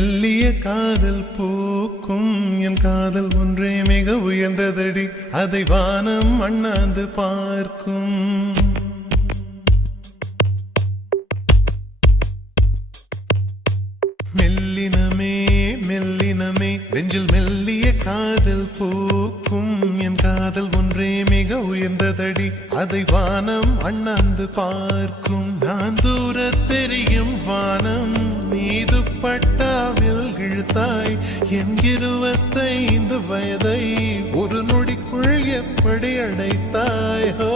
மெல்லிய காதல் பூக்கும் என் காதல் ஒன்றே மிக உயர்ந்ததடி, அதை வானம் அண்ணாந்து பார்க்கும். மெல்லினமே மெல்லினமே நெஞ்சில் மெல்லிய காதல் பூக்கும் என் காதல் ஒன்றே மிக உயர்ந்ததடி, அதை வானம் அண்ணாந்து பார்க்கும். நான் தூர தெரியும் வானம் மீது பட்டாவில் இழுத்தாய் என் 25 வயதை ஒரு நொடிக்குள் எப்படி அடைத்தாய்? ஹோ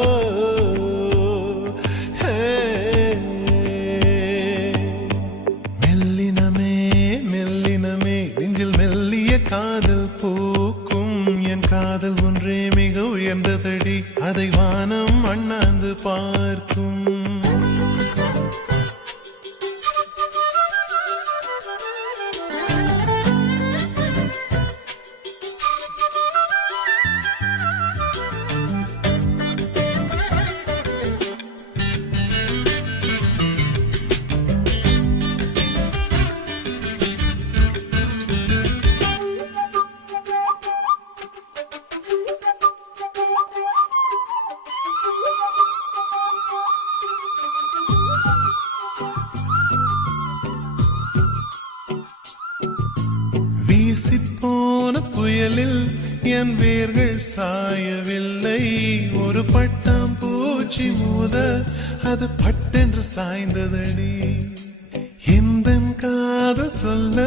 காதல் பூக்கும் என் காதல் ஒன்றே மிக உயர்ந்ததடி, அதை வானம் அண்ணாந்து பார்க்கும். வீசிப்போன புயலில் என் வேர்கள் சாயவில்லை, ஒரு பட்டாம் பூச்சி மோத அது பட்டென்று சாய்ந்ததடி. இந்த காதல் சொல்ல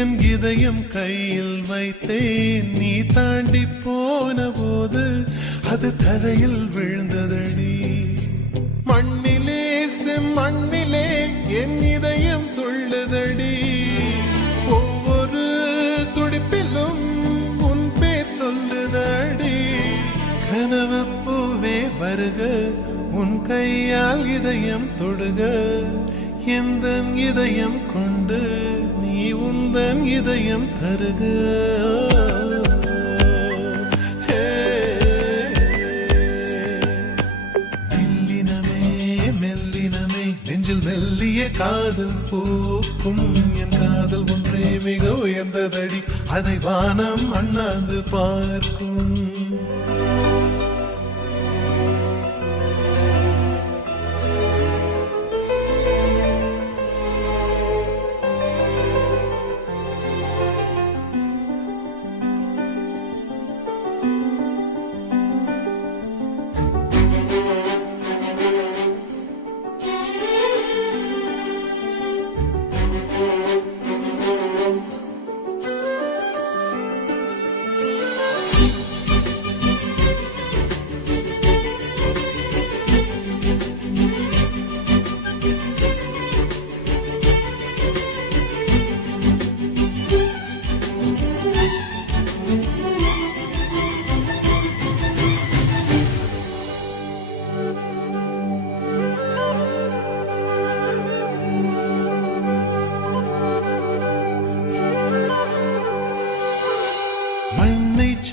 என் இதயம் கையில் வைத்தேன், நீ தாண்டி போன போது அது தரையில் விழுந்ததடி. மண்ணிலே செம்மண்ணிலே என் இதயம் துள்ளுதடி, சொல்லுதடி. கனவு பூவே வருக, உன் கையால் இதயம் தொடுக, எந்த இதயம் கொண்டு நீ உந்தன் இதயம் தருக. மெல்லினமே மெல்லினமே நெஞ்சில் மெல்லிய காதல் பூக்கும் என் காதல் ஒன்றே மிக உயர்ந்ததடி, அதை வானம் அண்ணாந்து பார்க்கும்.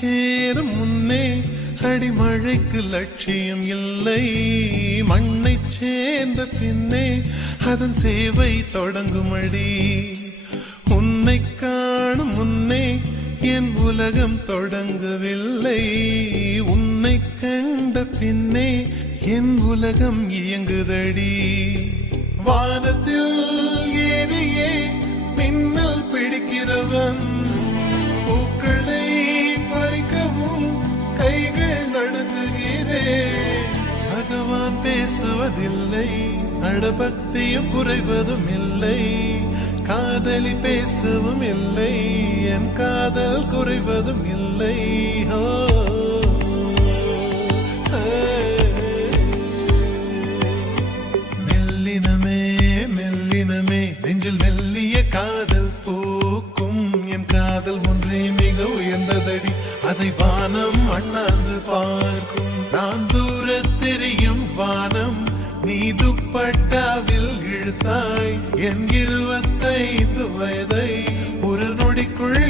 சேரும் முன்னே அடிமழைக்கு லட்சியம் இல்லை, மண்ணை சேர்ந்த பின்னே அதன் சேவை தொடங்குமடி. உன்னை காணும் முன்னே என் உலகம் தொடங்கவில்லை, உன்னை கண்ட பின்னே என் உலகம் இயங்குதடி. வானத்தில் ஏறியே மின்னல் பிடிக்கிறவன், பூக்களை பறிக்கவும் கைகள் நடுங்குகிறேன். பகவான் பேசுவதில்லை, அடபக்தியும் குறைவதும் இல்லை, காதலி பேசவும் இல்லை, என் காதல் குறைவதும் இல்லை. மெல்லினமே மெல்லினமே நெஞ்சில் மெல்லிய காதல் பூக்கும் என் காதல் ஒன்றே மிக உயர்ந்ததடி, அதை வானம் அண்ணாந்து பார்க்கும். நான் தூர தெரியும் வானம் நீ துப்பட்டாவில் இழுத்தாய் என் 25 வயதை ஒரு நொடிக்குள்